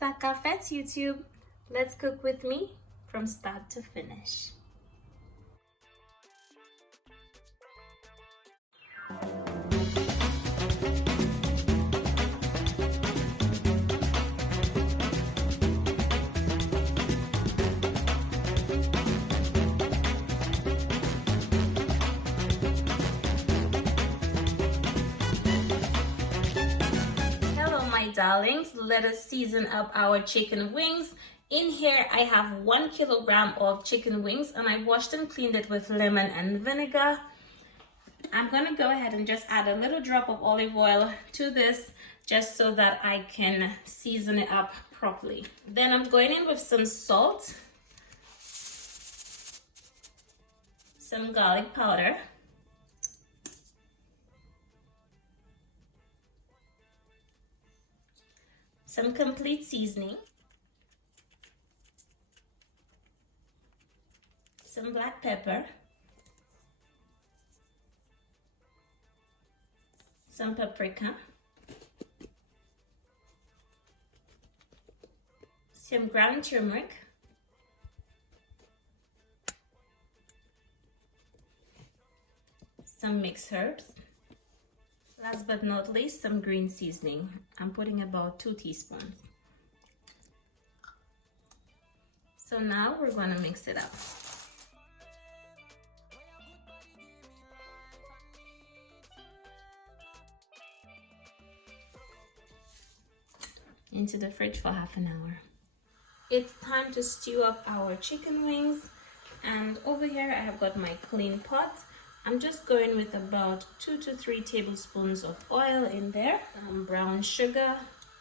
Sakafet YouTube, let's cook with me from start to finish. Darlings, let us season up our chicken wings. In here I have 1 kilogram of chicken wings and I washed and cleaned it with lemon and vinegar. I'm gonna go ahead and just add a little drop of olive oil to this just so that I can season it up properly. Then I'm going in with some salt, some garlic powder, some complete seasoning, some black pepper, some paprika, some ground turmeric, some mixed herbs. Last but not least, some green seasoning. I'm putting about 2 teaspoons. So now we're going to mix it up. Into the fridge for half an hour. It's time to stew up our chicken wings. And over here I have got my clean pot. I'm just going with about 2 to 3 tablespoons of oil in there. Brown sugar.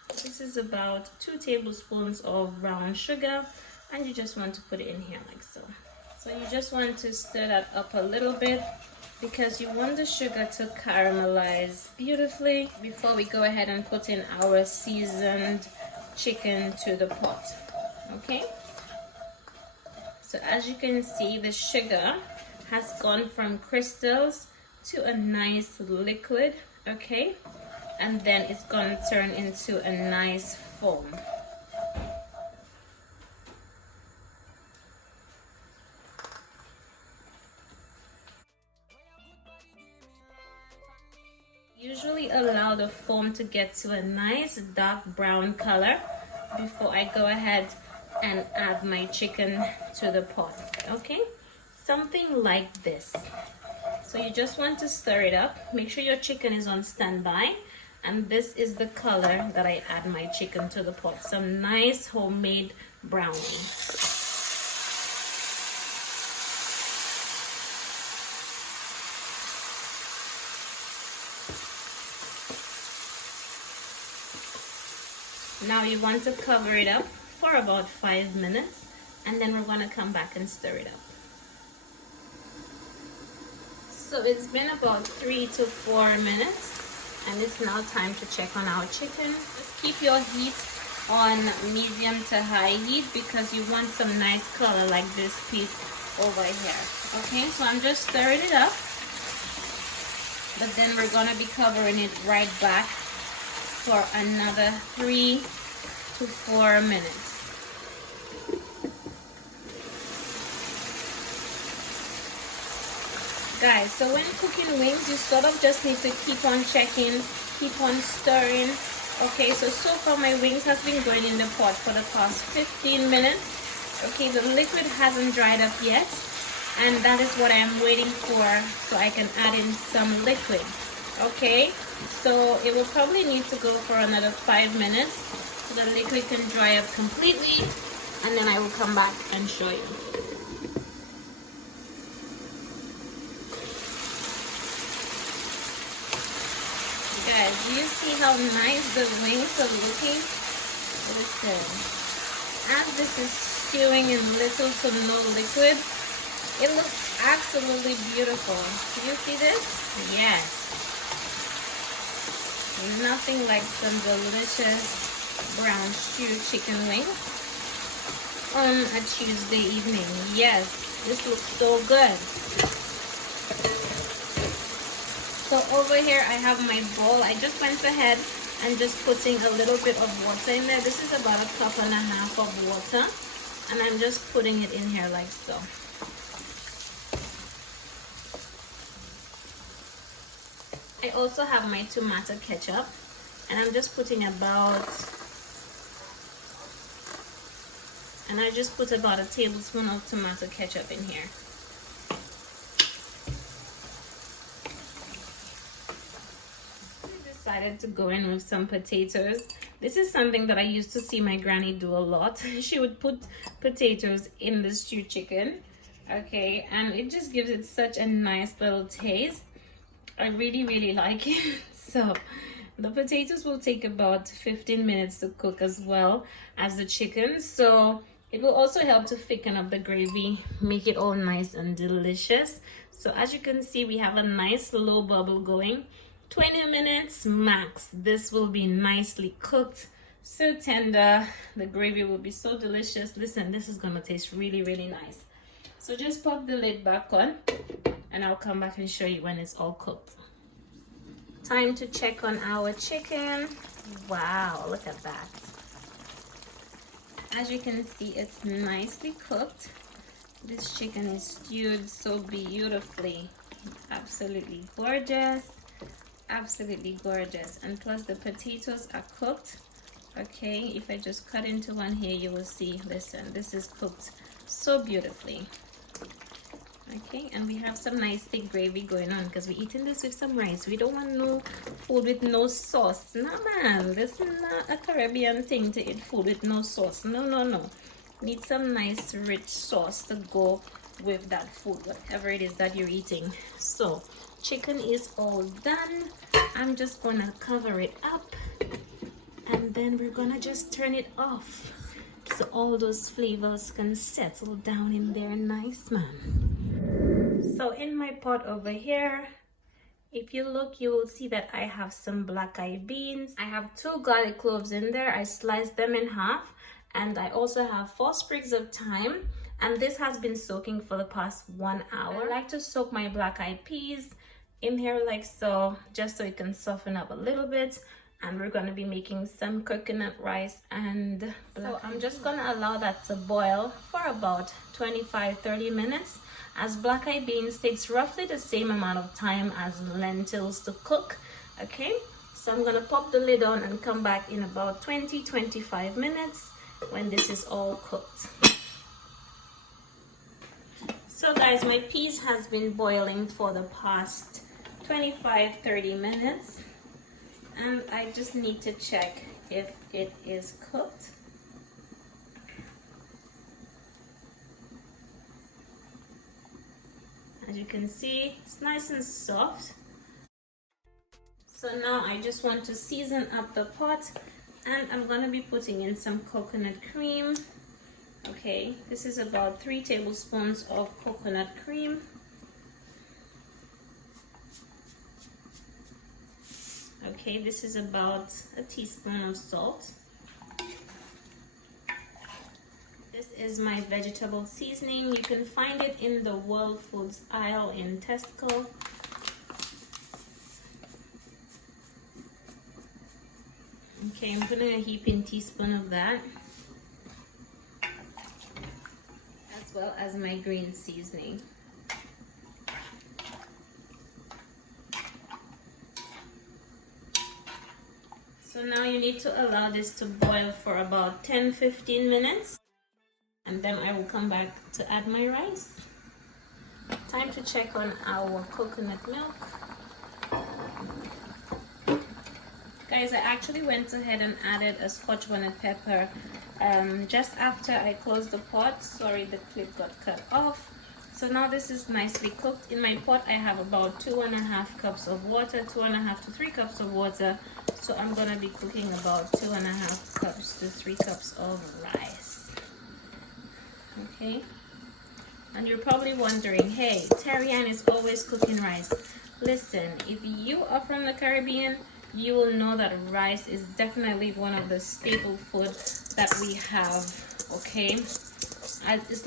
This is about 2 tablespoons of brown sugar, and you just want to put it in here like so. So you just want to stir that up a little bit because you want the sugar to caramelize beautifully before we go ahead and put in our seasoned chicken to the pot. Okay? So as you can see, the sugar has gone from crystals to a nice liquid, okay? And then it's gonna turn into a nice foam. Usually allow the foam to get to a nice dark brown color before I go ahead and add my chicken to the pot, okay? Something like this. So you just want to stir it up. Make sure your chicken is on standby. And this is the color that I add my chicken to the pot. Some nice homemade brownie. Now you want to cover it up for about 5 minutes. And then we're going to come back and stir it up. So it's been about 3 to 4 minutes and it's now time to check on our chicken. Just keep your heat on medium to high heat because you want some nice color like this piece over here. Okay, so I'm just stirring it up, but then we're gonna be covering it right back for another 3 to 4 minutes. Guys, so when cooking wings, you sort of just need to keep on checking, keep on stirring. Okay, so far my wings have been going in the pot for the past 15 minutes. Okay, the liquid hasn't dried up yet, and that is what I'm waiting for so I can add in some liquid. Okay, so it will probably need to go for another 5 minutes so the liquid can dry up completely, and then I will come back and show you. Guys, do you see how nice the wings are looking? Listen, as this is stewing in little to no liquid, it looks absolutely beautiful. Do you see this? Yes. Nothing like some delicious brown stewed chicken wings on a Tuesday evening. Yes, this looks so good. So over here I have my bowl. I just went ahead and just putting a little bit of water in there. This is about 1.5 cups of water, and I'm just putting it in here like so. I also have my tomato ketchup, and I'm just putting about, and I just put about a tablespoon of tomato ketchup in here. I decided to go in with some potatoes. This is something that I used to see my granny do a lot. She would put potatoes in the stewed chicken, okay, and it just gives it such a nice little taste. I really like it. So the potatoes will take about 15 minutes to cook as well as the chicken, so it will also help to thicken up the gravy, make it all nice and delicious. So as you can see, we have a nice low bubble going. 20 minutes max. This will be nicely cooked, so tender. The gravy will be so delicious. Listen, this is gonna taste really nice. So just pop the lid back on, and I'll come back and show you when it's all cooked. Time to check on our chicken. Wow, look at that. As you can see, it's nicely cooked. This chicken is stewed so beautifully. Absolutely gorgeous. Absolutely gorgeous. And plus the potatoes are cooked. Okay, if I just cut into one here, you will see, listen, this is cooked so beautifully. Okay, and we have some nice thick gravy going on because we're eating this with some rice. We don't want no food with no sauce. No, man, this is not a Caribbean thing to eat food with no sauce. No. Need some nice rich sauce to go with that food, whatever it is that you're eating. So chicken is all done. I'm just gonna cover it up, and then we're gonna just turn it off so all those flavors can settle down in there nice, man. So in my pot over here, if you look, you will see that I have some black-eyed beans. I have 2 garlic cloves in there. I sliced them in half, and I also have 4 sprigs of thyme, and this has been soaking for the past 1 hour. I like to soak my black-eyed peas in here like so, just so it can soften up a little bit. And we're going to be making some coconut rice, and so I'm just going to allow that to boil for about 25-30 minutes, as black-eyed beans takes roughly the same amount of time as lentils to cook. Okay, so I'm going to pop the lid on and come back in about 20-25 minutes when this is all cooked. So guys, my peas has been boiling for the past 25-30 minutes, and I just need to check if it is cooked. As you can see, it's nice and soft. So now I just want to season up the pot, and I'm going to be putting in some coconut cream. Okay, this is about 3 tablespoons of coconut cream. Okay, this is about a teaspoon of salt. This is my vegetable seasoning. You can find it in the World Foods aisle in Tesco. Okay, I'm putting a heaping teaspoon of that, as well as my green seasoning. So now you need to allow this to boil for about 10-15 minutes, and then I will come back to add my rice. Time to check on our coconut milk. Guys, I actually went ahead and added a Scotch bonnet pepper just after I closed the pot. Sorry, the clip got cut off. So now this is nicely cooked. In my pot I have about 2.5 cups of water, 2.5 to 3 cups of water. So I'm gonna be cooking about 2.5 cups to 3 cups of rice. Okay, and you're probably wondering, hey, Terri-Ann is always cooking rice. Listen, if you are from the Caribbean, you will know that rice is definitely one of the staple food that we have. Okay, it's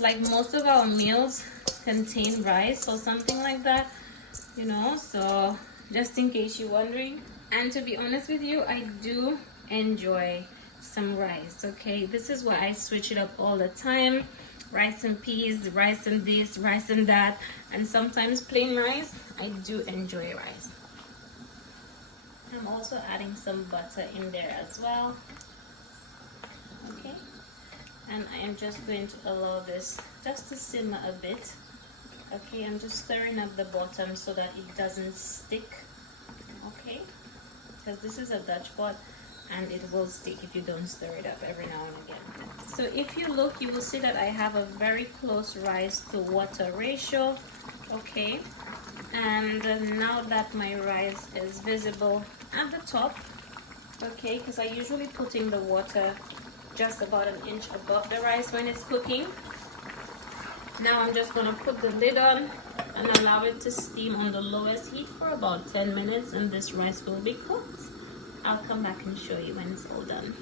like most of our meals contain rice or something like that, you know. So just in case you're wondering. And to be honest with you, I do enjoy some rice. Okay, this is why I switch it up all the time. Rice and peas, rice and this, rice and that, and sometimes plain rice. I do enjoy rice. I'm also adding some butter in there as well. Okay, and I am just going to allow this just to simmer a bit. Okay, I'm just stirring up the bottom so that it doesn't stick. Okay, because this is a Dutch pot and it will stick if you don't stir it up every now and again. So if you look, you will see that I have a very close rice to water ratio. Okay, and now that my rice is visible at the top, okay, because I usually put in the water just about an inch above the rice when it's cooking. Now I'm just going to put the lid on and allow it to steam on the lowest heat for about 10 minutes, and this rice will be cooked. I'll come back and show you when it's all done.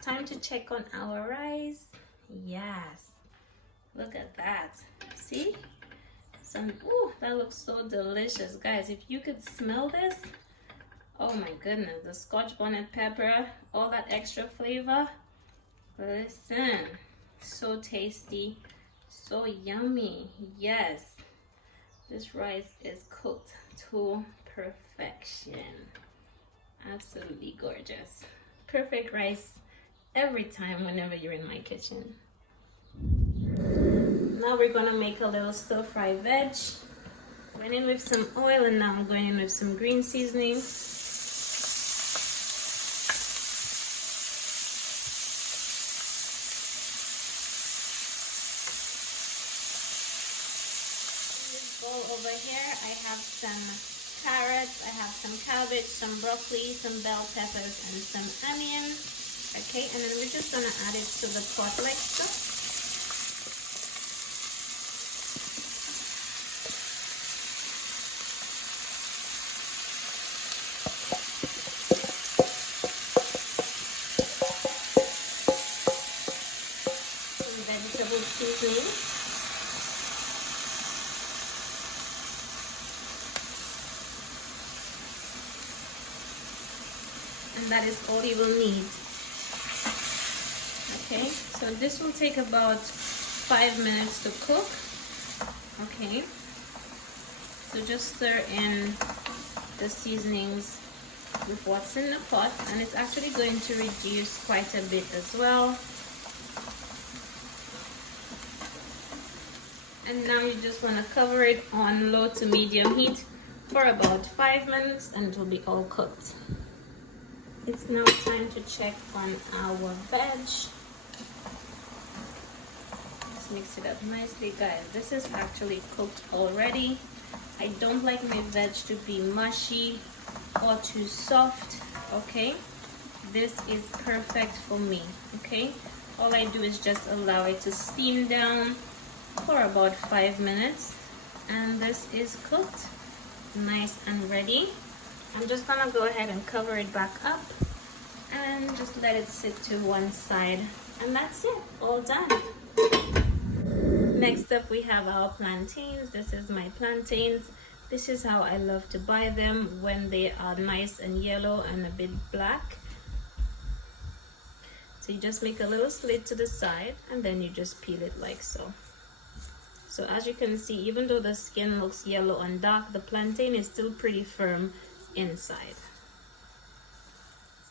Time to check on our rice. Yes, look at that. See? Ooh, that looks so delicious, guys. If you could smell this, oh my goodness, the Scotch bonnet pepper, all that extra flavor. Listen, so tasty, so yummy. Yes, this rice is cooked to perfection. Absolutely gorgeous. Perfect rice every time whenever you're in my kitchen. Now we're gonna make a little stir fry veg. Went in with some oil and now I'm going in with some green seasoning. Over here I have some carrots, I have some cabbage, some broccoli, some bell peppers, and some onions. Okay, and then we're just gonna add it to the pot like so. Some vegetable seasoning. And that is all you will need. Okay, so this will take about 5 minutes to cook. Okay, so just stir in the seasonings with what's in the pot, and it's actually going to reduce quite a bit as well. And now you just want to cover it on low to medium heat for about 5 minutes and it will be all cooked. It's now time to check on our veg. Let's mix it up nicely, guys. This is actually cooked already. I don't like my veg to be mushy or too soft. Okay, this is perfect for me. Okay, all I do is just allow it to steam down for about 5 minutes and this is cooked nice and ready. I'm just gonna go ahead and cover it back up and just let it sit to one side, and that's it, all done. Next up we have our plantains. This is my plantains. This is how I love to buy them, when they are nice and yellow and a bit black. So you just make a little slit to the side and then you just peel it like so. So as you can see, even though the skin looks yellow and dark, the plantain is still pretty firm inside.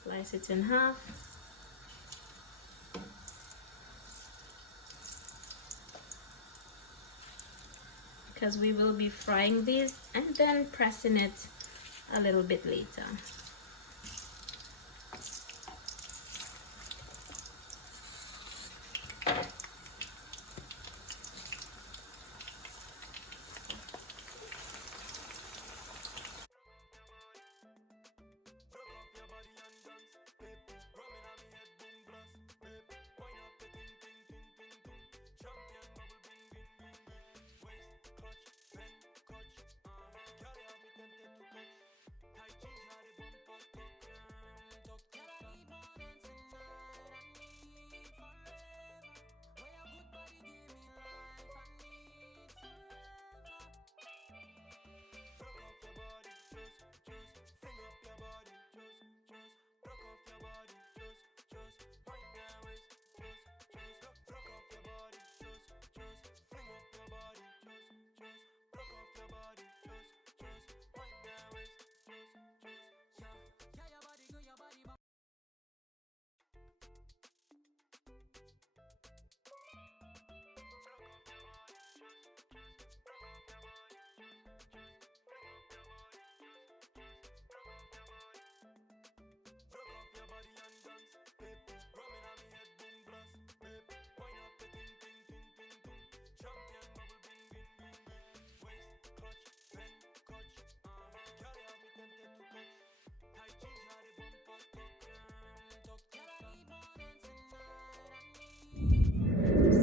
Slice it in half. Because we will be frying these and then pressing it a little bit later.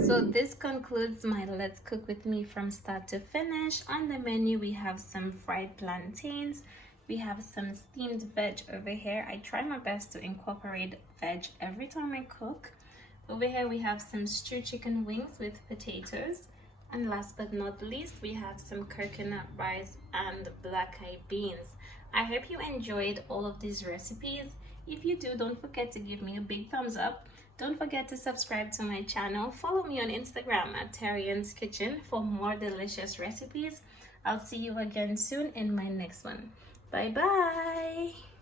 So this concludes my Let's Cook With Me from start to finish. On the menu we have some fried plantains, we have some steamed veg over here. I try my best to incorporate veg every time I cook. Over here we have some stewed chicken wings with potatoes. And last but not least, we have some coconut rice and black eyed beans. I hope you enjoyed all of these recipes. If you do, don't forget to give me a big thumbs up. Don't forget to subscribe to my channel. Follow me on Instagram at Terri-Ann'S Kitchen for more delicious recipes. I'll see you again soon in my next one. Bye bye.